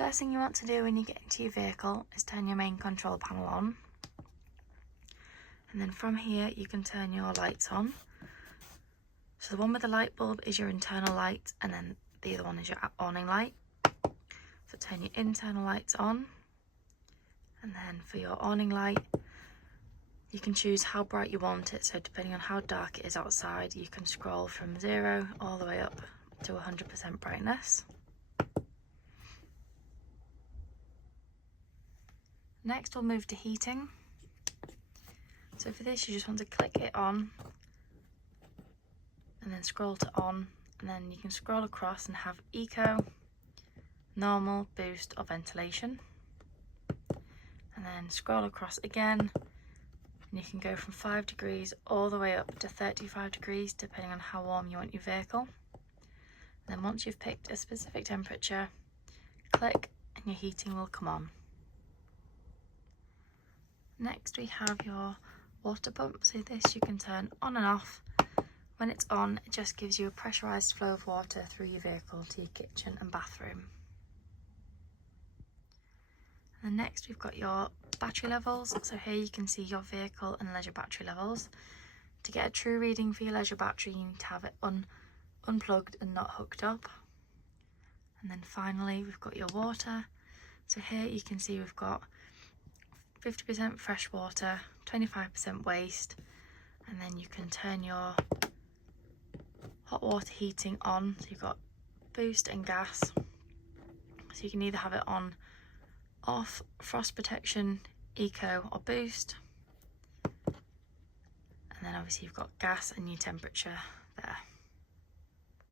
First thing you want to do when you get into your vehicle is turn your main control panel on. And then from here you can turn your lights on. So the one with the light bulb is your internal light, and then the other one is your awning light. So turn your internal lights on, and then for your awning light you can choose how bright you want it. So depending on how dark it is outside, you can scroll from 0 all the way up to 100% brightness. Next we'll move to heating. So for this you just want to click it on and then scroll to on, and then you can scroll across and have eco, normal, boost or ventilation, and then scroll across again and you can go from 5 degrees all the way up to 35 degrees depending on how warm you want your vehicle. And then once you've picked a specific temperature, click and your heating will come on. Next we have your water pump. So this you can turn on and off. When it's on, it just gives you a pressurised flow of water through your vehicle to your kitchen and bathroom. And then next we've got your battery levels. So here you can see your vehicle and leisure battery levels. To get a true reading for your leisure battery, you need to have it unplugged and not hooked up. And then finally we've got your water. So here you can see we've got 50% fresh water, 25% waste, and then you can turn your hot water heating on. So you've got boost and gas, so you can either have it on, off, frost protection, eco or boost, and then obviously you've got gas and your temperature there.